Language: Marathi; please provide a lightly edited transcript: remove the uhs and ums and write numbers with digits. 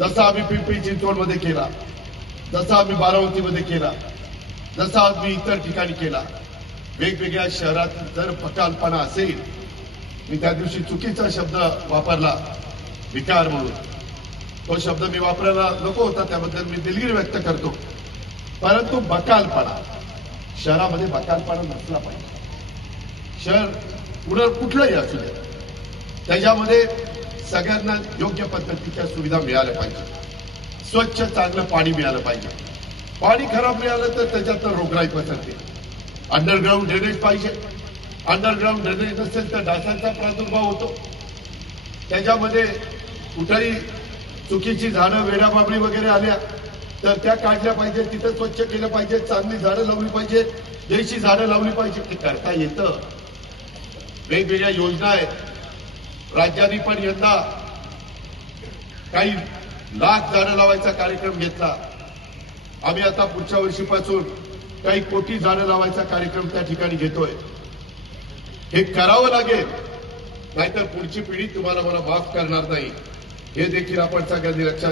जसा आम्ही पिंपरी चिंचवडमध्ये केला, जसा आम्ही बारामतीमध्ये केला, जसा आम्ही इतर ठिकाणी केला. वेगवेगळ्या शहरात जर बकालपणा असेल, मी त्या दिवशी चुकीचा शब्द वापरला विकार म्हणून, तो शब्द मी वापरायला नको होता, त्याबद्दल मी दिलगिरी व्यक्त करतो. परंतु बकालपणा, शहरामध्ये बकालपणा नसला पाहिजे. शहर कुठलंही असू दे, त्याच्यामध्ये सगळ्यांना योग्य पद्धतीच्या सुविधा मिळाल्या पाहिजे. स्वच्छ चांगलं पाणी मिळालं पाहिजे. पाणी खराब मिळालं तर त्याच्यात रोगराई पसरते. अंडरग्राऊंड ड्रेनेज पाहिजे. अंडरग्राऊंड ड्रेनेज नसेल तर डासांचा प्रादुर्भाव होतो. त्याच्यामध्ये कुठेही चुकीची झाडं, वेडाबाबळी वगैरे आल्या तर त्या काढल्या पाहिजे. तिथं स्वच्छ केलं पाहिजे. चांगली झाडं लावली पाहिजे. देशी झाडं लावली पाहिजे. ते करता येतं. वेगवेगळ्या योजना आहेत. राज्यांनी पण यंदा काही लाख झाडं लावायचा कार्यक्रम घेतला. आम्ही आता पुढच्या वर्षीपासून काही कोटी झाडं लावायचा कार्यक्रम त्या ठिकाणी घेतोय. हे करावं लागेल, नाहीतर पुढची पिढी तुम्हाला मला माफ करणार नाही. हे देखील आपण सगळ्यांनी लक्षात